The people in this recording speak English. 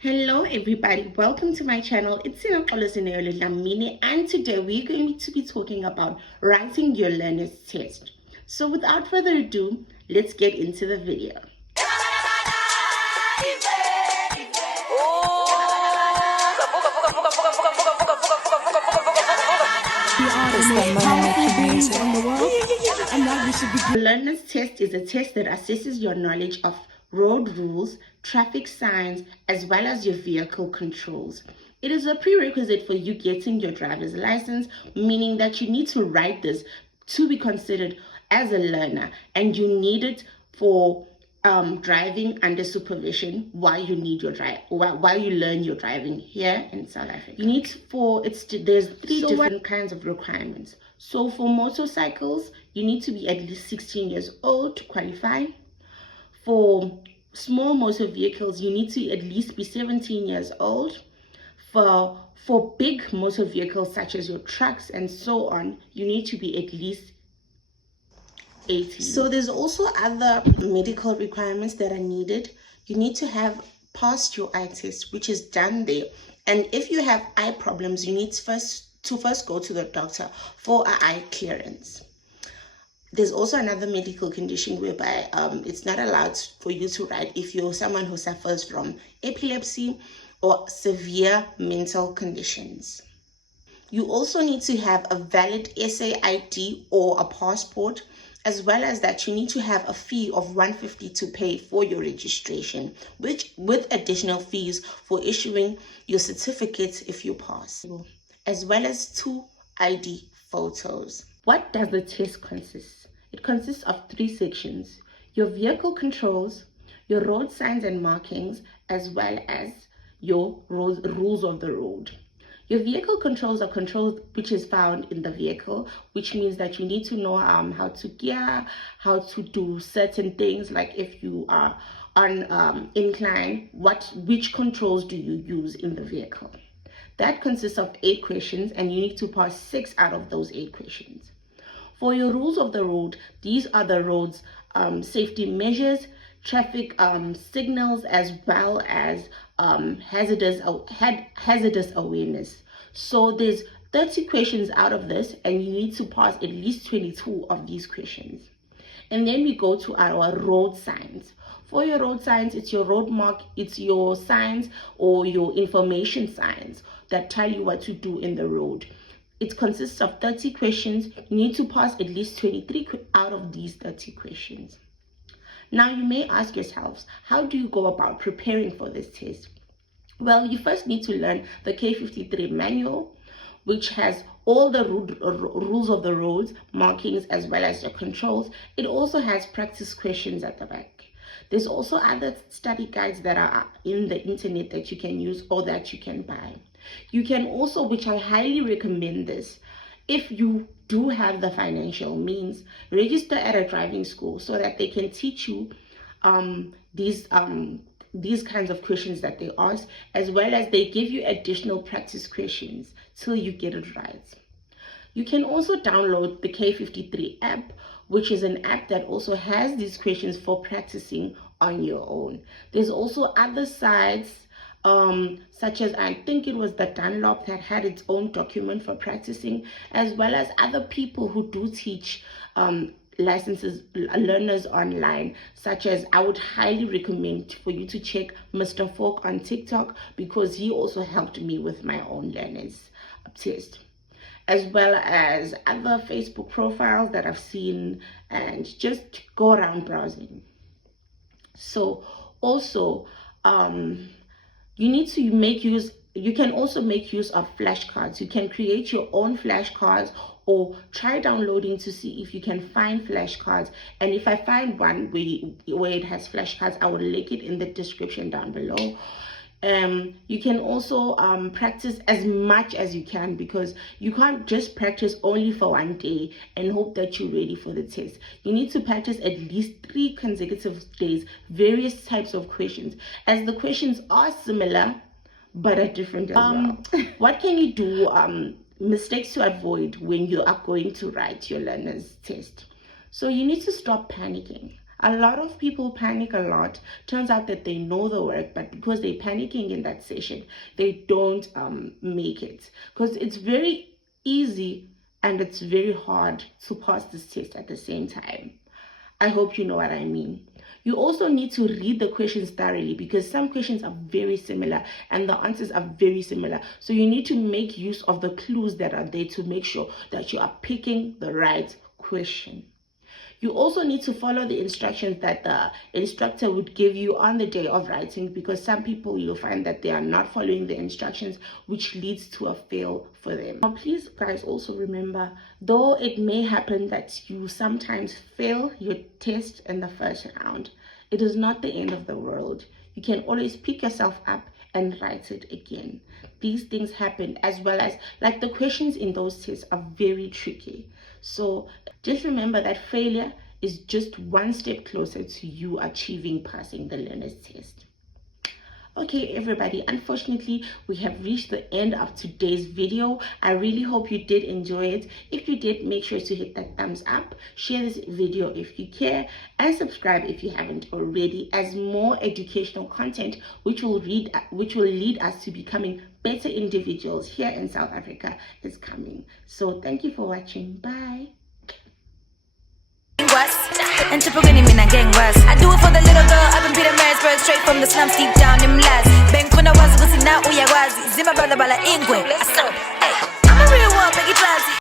Hello everybody, welcome to my channel. It's Sinaxolo Dlamini, and today we're going to be talking about writing your learner's test. So without further ado, let's get into the video. The learner's test is a test that assesses your knowledge of road rules, traffic signs, as well as your vehicle controls. It is a prerequisite for you getting your driver's license, meaning that you need to write this to be considered as a learner, and you need it for driving under supervision while you learn your driving here in South Africa. You need there's three different kinds of requirements. So for motorcycles, you need to be at least 16 years old to qualify. For small motor vehicles, you need to at least be 17 years old. For big motor vehicles such as your trucks and so on, you need to be at least 18. So there's also other medical requirements that are needed. You need to have passed your eye test, which is done there. And if you have eye problems, you need to first go to the doctor for an eye clearance. There's also another medical condition whereby it's not allowed for you to write if you're someone who suffers from epilepsy or severe mental conditions. You also need to have a valid SAID or a passport, as well as that you need to have a fee of 150 to pay for your registration, which with additional fees for issuing your certificates if you pass, as well as 2 ID photos. What does the test consist? It consists of 3 sections: your vehicle controls, your road signs and markings, as well as your rules of the road. Your vehicle controls are controls which is found in the vehicle, which means that you need to know how to gear, how to do certain things, like if you are on incline, which controls do you use in the vehicle. That consists of 8 questions, and you need to pass 6 out of those 8 questions. For your rules of the road, these are the road's safety measures, traffic signals, as well as hazardous awareness. So there's 30 questions out of this, and you need to pass at least 22 of these questions. And then we go to our road signs. For your road signs, it's your road mark, it's your signs or your information signs that tell you what to do in the road. It consists of 30 questions. You need to pass at least 23 out of these 30 questions. Now you may ask yourselves, how do you go about preparing for this test? Well, you first need to learn the K53 manual, which has all the rules of the roads, markings, as well as the controls. It also has practice questions at the back. There's also other study guides that are in the internet that you can use or that you can buy. You can also, which I highly recommend this, if you do have the financial means, register at a driving school so that they can teach you these kinds of questions that they ask, as well as they give you additional practice questions till you get it right. You can also download the K53 app, which is an app that also has these questions for practicing on your own. There's also other sites, such as, I think it was the Dunlop, that had its own document for practicing, as well as other people who do teach learners online, such as, I would highly recommend for you to check Mr. Folk on TikTok, because he also helped me with my own learner's test, as well as other Facebook profiles that I've seen, and just go around browsing. So also, you need to you can also make use of flashcards. You can create your own flashcards or try downloading to see if you can find flashcards. And if I find one where it has flashcards, I will link it in the description down below. You can also practice as much as you can, because you can't just practice only for one day and hope that you're ready for the test. You need to practice at least 3 consecutive days, various types of questions, as the questions are similar but are different as well. What can you do, mistakes to avoid when you are going to write your learner's test? So you need to stop panicking. A lot of people panic a lot. Turns out that they know the work, but because they're panicking in that session, they don't make it. Because it's very easy and it's very hard to pass this test at the same time. I hope you know what I mean. You also need to read the questions thoroughly because some questions are very similar and the answers are very similar. So you need to make use of the clues that are there to make sure that you are picking the right question. You also need to follow the instructions that the instructor would give you on the day of writing, because some people you'll find that they are not following the instructions, which leads to a fail for them. Now, please guys also remember, though it may happen that you sometimes fail your test in the first round, it is not the end of the world. You can always pick yourself up and write it again. These things happen, as well as like the questions in those tests are very tricky. So just remember that failure is just one step closer to you achieving passing the learner's test. Okay, everybody, unfortunately, we have reached the end of today's video. I really hope you did enjoy it. If you did, make sure to hit that thumbs up, share this video if you care, and subscribe if you haven't already, as more educational content which will lead us to becoming better individuals here in South Africa is coming. So thank you for watching. Bye. And I do it for the little girl up in Pietermaritzburg, straight from the slums deep down in Mlazi. Bank when I was now uyakwazi. Zima bala bala ingwe. I'm a real one, make it classy.